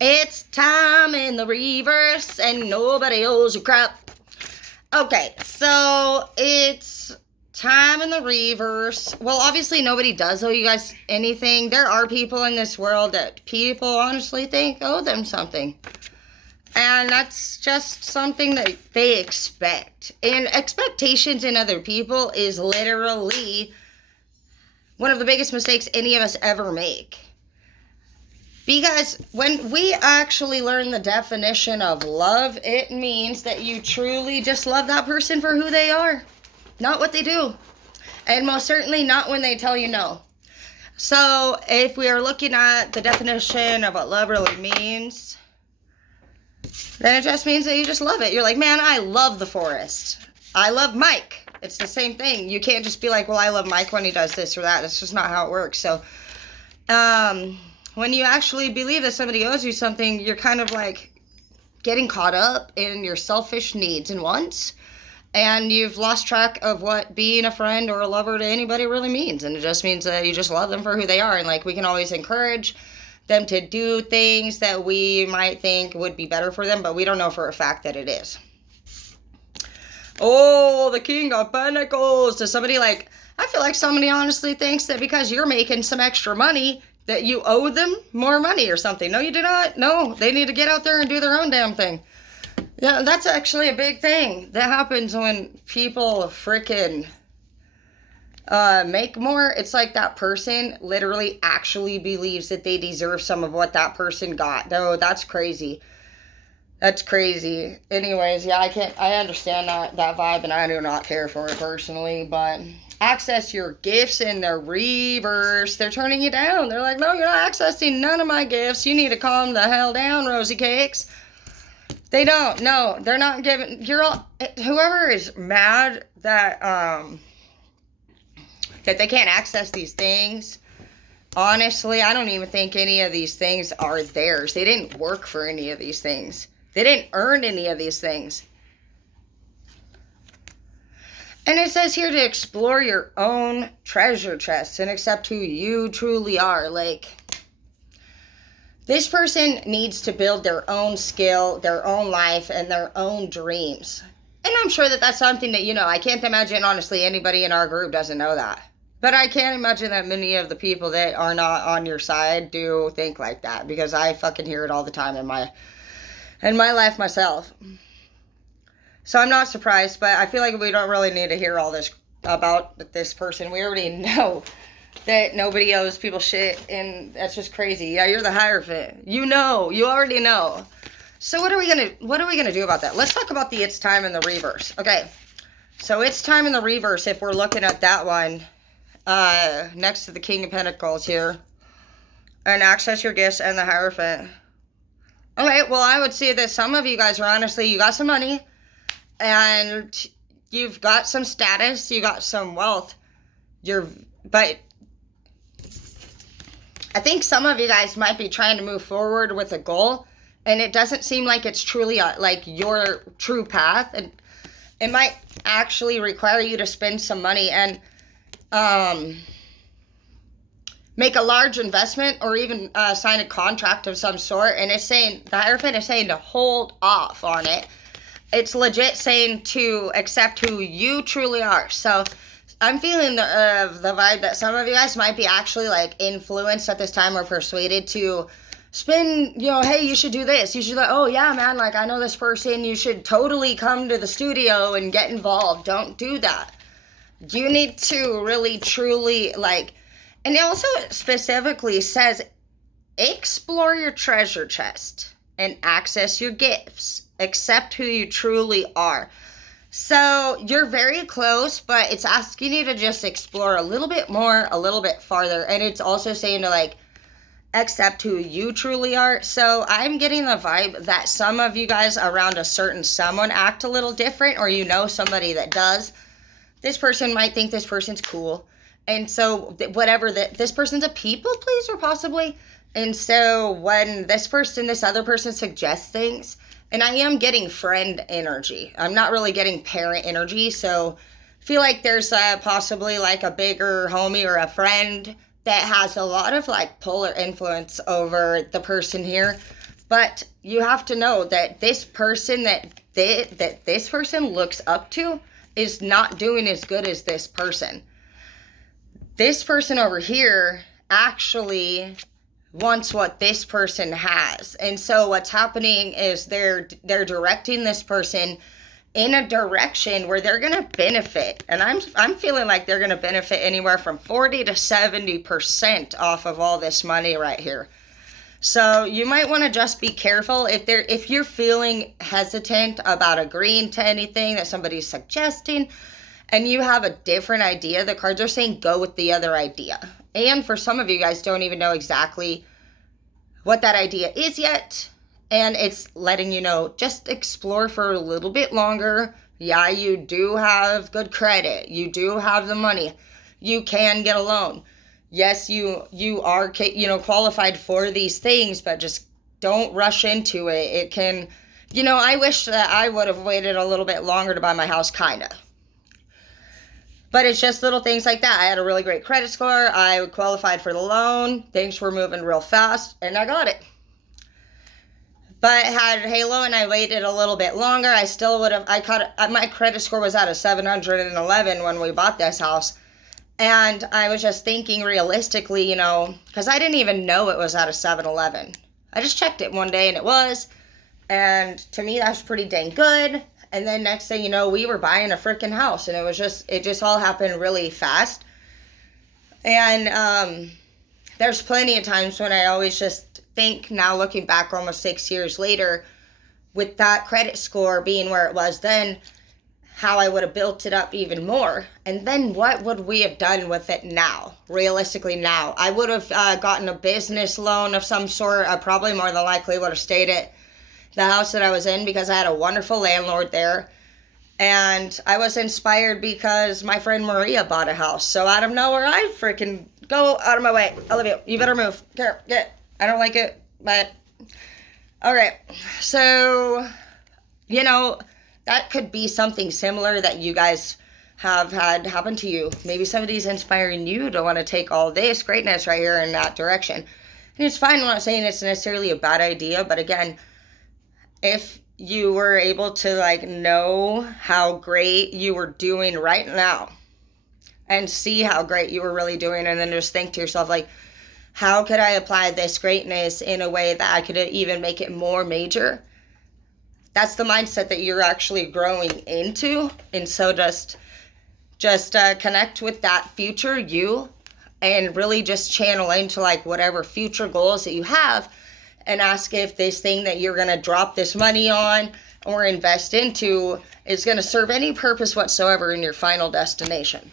It's time in the reverse and nobody owes you crap. Okay, so it's time in the reverse. Well, obviously nobody does owe you guys anything. There are people in this world that people honestly think owe them something. And that's just something that they expect. And expectations in other people is literally one of the biggest mistakes any of us ever make. Because when we actually learn the definition of love, it means that you truly just love that person for who they are, not what they do. And most certainly not when they tell you no. So if we are looking at the definition of what love really means, then it just means that you just love it. You're like, man, I love the forest. I love Mike. It's the same thing. You can't just be like, well, I love Mike when he does this or that. That's just not how it works. So, when you actually believe that somebody owes you something, you're kind of like getting caught up in your selfish needs and wants, and you've lost track of what being a friend or a lover to anybody really means. And it just means that you just love them for who they are. And like, we can always encourage them to do things that we might think would be better for them, but we don't know for a fact that it is. Oh, the King of Pentacles. Does somebody I feel like somebody honestly thinks that because you're making some extra money that you owe them more money or something. No, you do not. No, they need to get out there and do their own damn thing. Yeah, that's actually a big thing that happens when people freaking make more. It's like that person literally actually believes that they deserve some of what that person got. No, that's crazy. That's crazy. Anyways, yeah, I understand that vibe, and I do not care for it personally, but access your gifts in the reverse. They're turning you down. They're like, no, you're not accessing none of my gifts. You need to calm the hell down, Rosy Cakes. They don't. No, they're not giving. Whoever is mad that they can't access these things, honestly, I don't even think any of these things are theirs. They didn't work for any of these things. They didn't earn any of these things. And it says here to explore your own treasure chests and accept who you truly are. Like, this person needs to build their own skill, their own life, and their own dreams. And I'm sure that that's something that, I can't imagine, honestly, anybody in our group doesn't know that. But I can't imagine that many of the people that are not on your side do think like that, because I fucking hear it all the time in my life myself. So I'm not surprised, but I feel like we don't really need to hear all this about this person. We already know that nobody owes people shit, and that's just crazy. Yeah, you're the Hierophant. You already know. So what are we gonna do about that? Let's talk about the it's time in the reverse. Okay, so it's time in the reverse. If we're looking at that one, next to the King of Pentacles here, and access your gifts and the Hierophant. Okay, well, I would say that some of you guys are honestly, you got some money, and you've got some status, you got some wealth, but I think some of you guys might be trying to move forward with a goal, and it doesn't seem like it's truly like your true path, and it might actually require you to spend some money and make a large investment, or even sign a contract of some sort. And it's saying, the Hierophant is saying to hold off on it. It's legit saying to accept who you truly are. So I'm feeling the vibe that some of you guys might be actually influenced at this time or persuaded to spend, hey, you should do this. You should oh yeah, man, I know this person. You should totally come to the studio and get involved. Don't do that. You need to really, truly, and it also specifically says, explore your treasure chest and access your gifts. Accept who you truly are. So you're very close, but it's asking you to just explore a little bit more, a little bit farther. And it's also saying to accept who you truly are. So I'm getting the vibe that some of you guys around a certain someone act a little different, or somebody that does. This person might think this person's cool. And so whatever, this person's a people pleaser possibly. And so when this other person suggests things, and I am getting friend energy. I'm not really getting parent energy. So I feel like there's possibly a bigger homie or a friend that has a lot of polar influence over the person here. But you have to know that this person that this person looks up to is not doing as good as this person. This person over here actually wants what this person has. And so what's happening is they're directing this person in a direction where they're going to benefit. And I'm feeling like they're going to benefit anywhere from 40 to 70% off of all this money right here. So you might want to just be careful if you're feeling hesitant about agreeing to anything that somebody's suggesting and you have a different idea. The cards are saying go with the other idea. And for some of you guys don't even know exactly what that idea is yet. And it's letting you know, just explore for a little bit longer. Yeah, you do have good credit. You do have the money. You can get a loan. Yes, you are, qualified for these things, but just don't rush into it. It can, I wish that I would have waited a little bit longer to buy my house, kind of. But it's just little things like that. I had a really great credit score. I qualified for the loan. Things were moving real fast, and I got it. But had Halo and I waited a little bit longer, I still would have, my credit score was at a 711 when we bought this house. And I was just thinking realistically, because I didn't even know it was at a 711. I just checked it one day and it was. And to me, that's pretty dang good. And then next thing you know, we were buying a freaking house. And it just all happened really fast. And there's plenty of times when I always just think, now looking back almost 6 years later, with that credit score being where it was then, how I would have built it up even more. And then what would we have done with it now? Realistically now, I would have gotten a business loan of some sort. I probably more than likely would have stayed at the house that I was in because I had a wonderful landlord there. And I was inspired because my friend Maria bought a house. So out of nowhere, I freaking go out of my way. I love you. You better move. Here, get. I don't like it, but okay. So, that could be something similar that you guys have had happen to you. Maybe somebody's inspiring you to want to take all this greatness right here in that direction. And it's fine. I'm not saying it's necessarily a bad idea, but again, if you were able to know how great you were doing right now and see how great you were really doing, and then just think to yourself, how could I apply this greatness in a way that I could even make it more major? That's the mindset that you're actually growing into. And so just connect with that future you and really just channel into whatever future goals that you have, and ask if this thing that you're going to drop this money on or invest into is going to serve any purpose whatsoever in your final destination.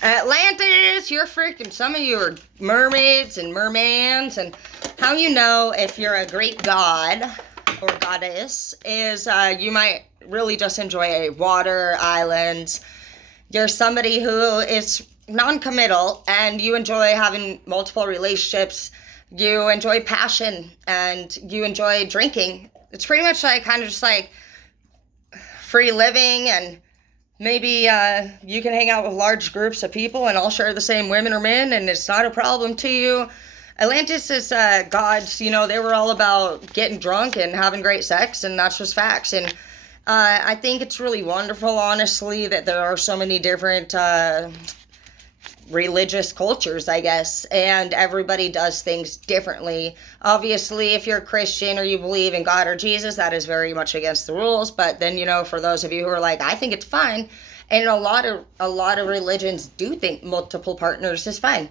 Atlantis, you're freaking, some of you are mermaids and mermans, and how you know if you're a Greek god or goddess is you might really just enjoy water, islands. You're somebody who is non-committal and you enjoy having multiple relationships. You enjoy passion and you enjoy drinking. It's pretty much kind of just free living, and maybe you can hang out with large groups of people and all share the same women or men, and it's not a problem to you. Atlantis is gods, they were all about getting drunk and having great sex, and that's just facts. And I think it's really wonderful, honestly, that there are so many different religious cultures, I guess, and everybody does things differently. Obviously, if you're a Christian or you believe in God or Jesus, that is very much against the rules. But then, for those of you who are I think it's fine, and a lot of religions do think multiple partners is fine.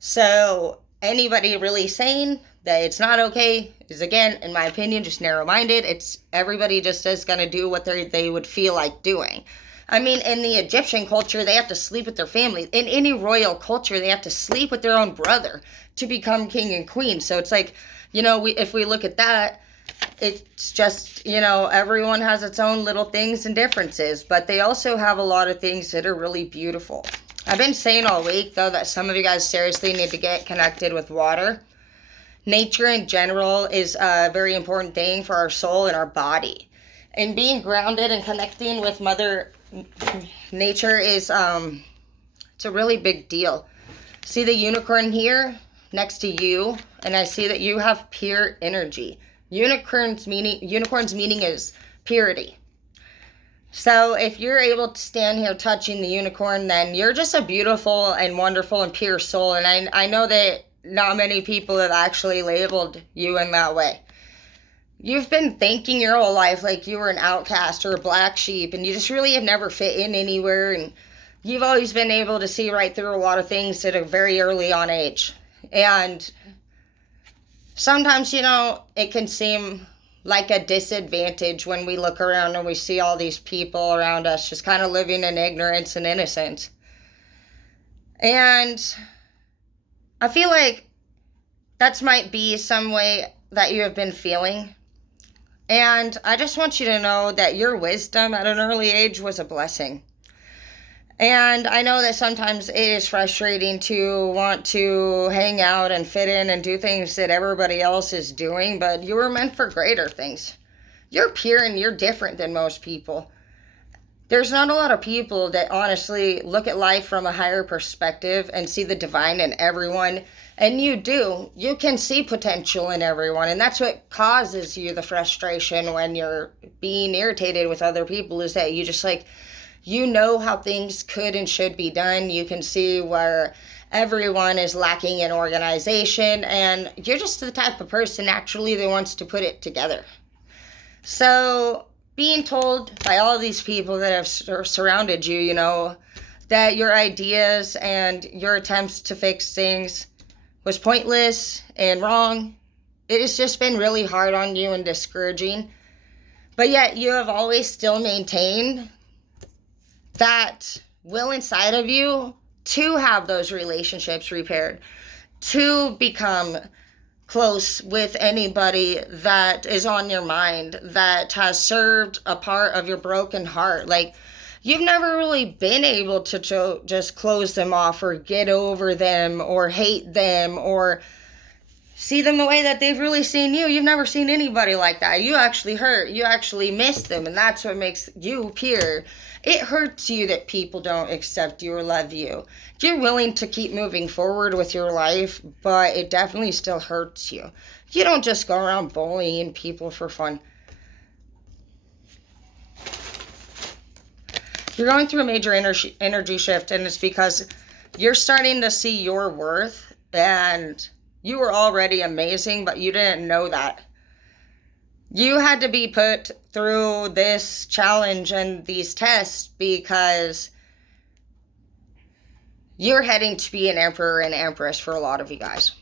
So anybody really saying that it's not okay is, again, in my opinion, just narrow-minded. It's everybody just is going to do what they would feel like doing. I mean, in the Egyptian culture, they have to sleep with their family. In any royal culture, they have to sleep with their own brother to become king and queen. So it's if we look at that, it's just, everyone has its own little things and differences. But they also have a lot of things that are really beautiful. I've been saying all week, though, that some of you guys seriously need to get connected with water. Nature in general is a very important thing for our soul and our body. And being grounded and connecting with Mother Nature is it's a really big deal. See the unicorn here next to you, and I see that you have pure energy. Unicorn's meaning is purity. So if you're able to stand here touching the unicorn, then you're just a beautiful and wonderful and pure soul. And I know that not many people have actually labeled you in that way. You've been thinking your whole life like you were an outcast or a black sheep, and you just really have never fit in anywhere. And you've always been able to see right through a lot of things at a very early on age. And sometimes, it can seem like a disadvantage when we look around and we see all these people around us just kind of living in ignorance and innocence. And I feel like that might be some way that you have been feeling. And I just want you to know that your wisdom at an early age was a blessing. And I know that sometimes it is frustrating to want to hang out and fit in and do things that everybody else is doing, but you were meant for greater things. You're pure and you're different than most people. There's not a lot of people that honestly look at life from a higher perspective and see the divine in everyone. And you do. You can see potential in everyone. And that's what causes you the frustration when you're being irritated with other people, is that you just you know how things could and should be done. You can see where everyone is lacking in organization, and you're just the type of person naturally that wants to put it together. So being told by all of these people that have surrounded you, that your ideas and your attempts to fix things was pointless and wrong, it has just been really hard on you and discouraging. But yet you have always still maintained that will inside of you to have those relationships repaired, to become close with anybody that is on your mind, that has served a part of your broken heart. You've never really been able to just close them off or get over them or hate them or see them the way that they've really seen you. You've never seen anybody like that. You actually hurt. You actually miss them, and that's what makes you pure. It hurts you that people don't accept you or love you. You're willing to keep moving forward with your life, but it definitely still hurts you. You don't just go around bullying people for fun. You're going through a major energy shift, and it's because you're starting to see your worth, and you were already amazing, but you didn't know that. You had to be put through this challenge and these tests because you're heading to be an emperor and empress for a lot of you guys.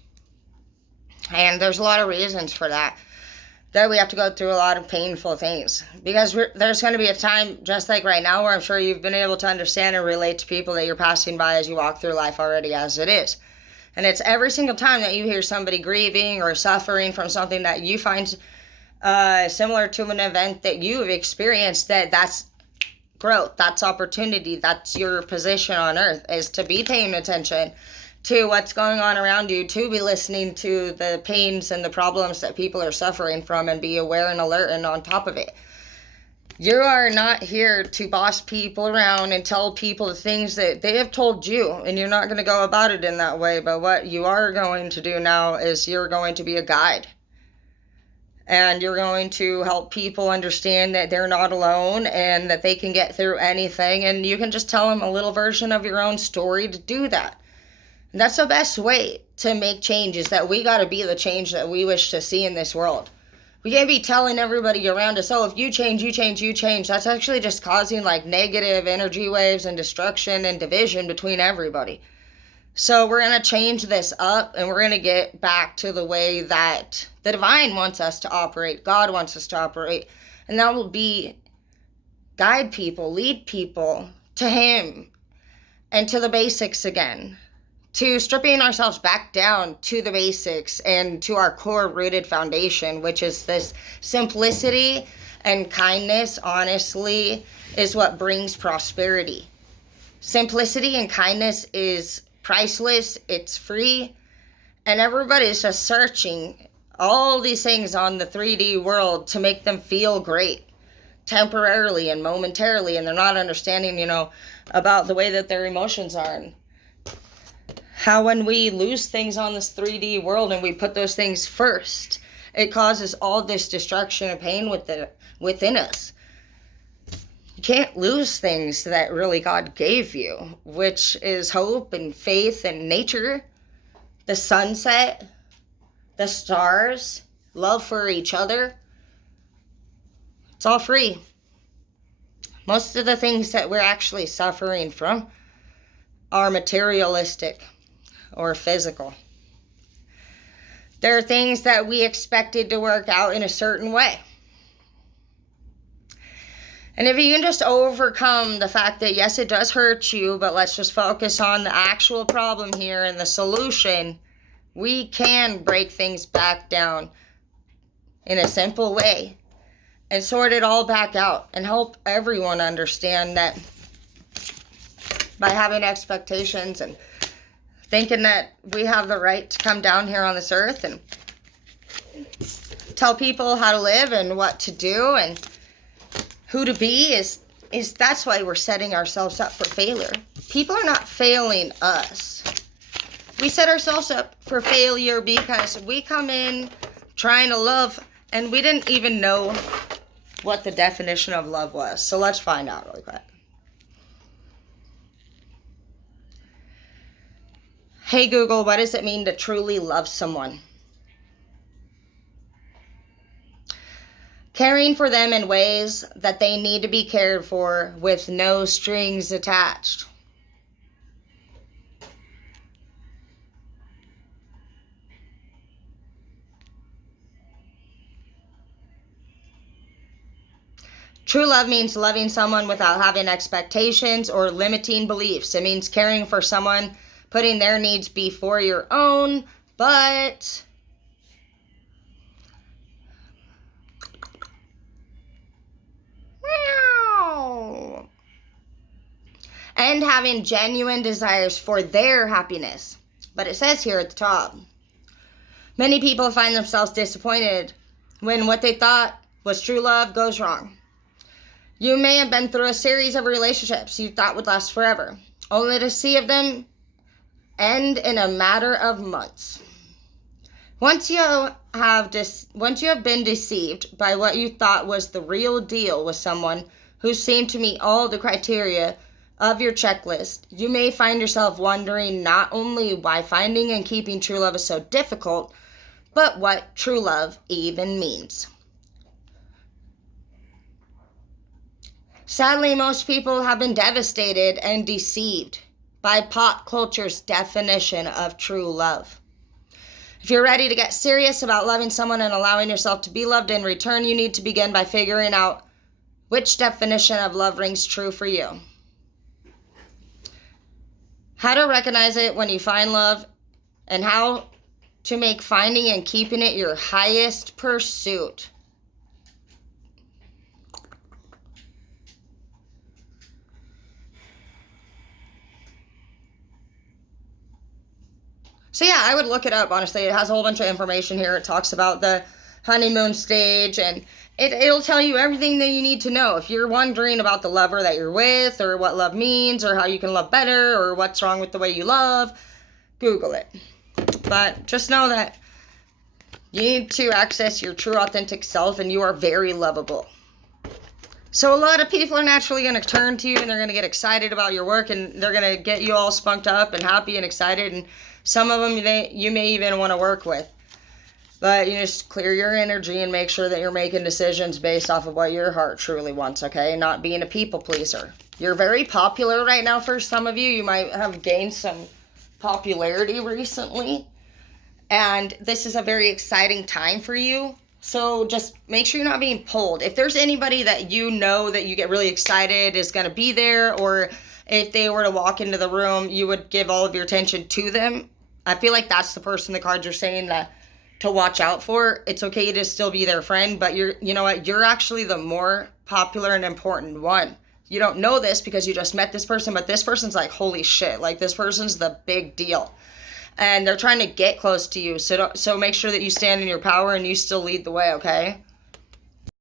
And there's a lot of reasons for that we have to go through a lot of painful things. Because there's going to be a time, just like right now, where I'm sure you've been able to understand and relate to people that you're passing by as you walk through life already as it is. And it's every single time that you hear somebody grieving or suffering from something that you find similar to an event that you've experienced, that's growth, that's opportunity, that's your position on earth, is to be paying attention to what's going on around you, to be listening to the pains and the problems that people are suffering from, and be aware and alert and on top of it. You are not here to boss people around and tell people the things that they have told you, and you're not going to go about it in that way. But what you are going to do now is you're going to be a guide. And you're going to help people understand that they're not alone and that they can get through anything. And you can just tell them a little version of your own story to do that. And that's the best way to make change, is that we got to be the change that we wish to see in this world. We can't be telling everybody around us, oh, if you change, you change, you change. That's actually just causing negative energy waves and destruction and division between everybody. So we're going to change this up, and we're going to get back to the way that the divine wants us to operate, God wants us to operate. And that will be guide people, lead people to Him and to the basics again. To stripping ourselves back down to the basics and to our core rooted foundation, which is this simplicity and kindness, honestly, is what brings prosperity. Simplicity and kindness is priceless, it's free, and everybody's just searching all these things on the 3D world to make them feel great temporarily and momentarily, and they're not understanding, about the way that their emotions are. How when we lose things on this 3D world and we put those things first, it causes all this destruction and pain within us. You can't lose things that really God gave you, which is hope and faith and nature, the sunset, the stars, love for each other. It's all free. Most of the things that we're actually suffering from are materialistic or physical. There are things that we expected to work out in a certain way. And if you can just overcome the fact that, yes, it does hurt you, but let's just focus on the actual problem here and the solution, we can break things back down in a simple way and sort it all back out and help everyone understand that by having expectations and thinking that we have the right to come down here on this earth and tell people how to live and what to do and who to be is that's why we're setting ourselves up for failure. People are not failing us. We set ourselves up for failure because we come in trying to love and we didn't even know what the definition of love was. So let's find out really quick. Hey Google, what does it mean to truly love someone? Caring for them in ways that they need to be cared for with no strings attached. True love means loving someone without having expectations or limiting beliefs. It means caring for someone, putting their needs before your own, but and having genuine desires for their happiness. But it says here at the top, many people find themselves disappointed when what they thought was true love goes wrong. You may have been through a series of relationships you thought would last forever, only to see them end in a matter of months. Once you have been deceived by what you thought was the real deal with someone who seemed to meet all the criteria of your checklist, you may find yourself wondering not only why finding and keeping true love is so difficult, but what true love even means. Sadly, most people have been devastated and deceived by pop culture's definition of true love. If you're ready to get serious about loving someone and allowing yourself to be loved in return, you need to begin by figuring out which definition of love rings true for you. How to recognize it when you find love, and how to make finding and keeping it your highest pursuit. So yeah, I would look it up, honestly. It has a whole bunch of information here. It talks about the honeymoon stage, and it'll tell you everything that you need to know. If you're wondering about the lover that you're with, or what love means, or how you can love better, or what's wrong with the way you love, Google it. But just know that you need to access your true authentic self, and you are very lovable. So a lot of people are naturally going to turn to you, and they're going to get excited about your work, and they're going to get you all spunked up and happy and excited, and some of them you may even want to work with. But you just clear your energy and make sure that you're making decisions based off of what your heart truly wants, okay? Not being a people pleaser. You're very popular right now for some of you. You might have gained some popularity recently. And this is a very exciting time for you. So just make sure you're not being pulled. If there's anybody that you know that you get really excited is going to be there, or if they were to walk into the room, you would give all of your attention to them. I feel like that's the person the cards are saying that to watch out for. It's okay to still be their friend, but you know what? You're actually the more popular and important one. You don't know this because you just met this person, but this person's like, holy shit, like this person's the big deal. And they're trying to get close to you. So make sure that you stand in your power and you still lead the way, okay?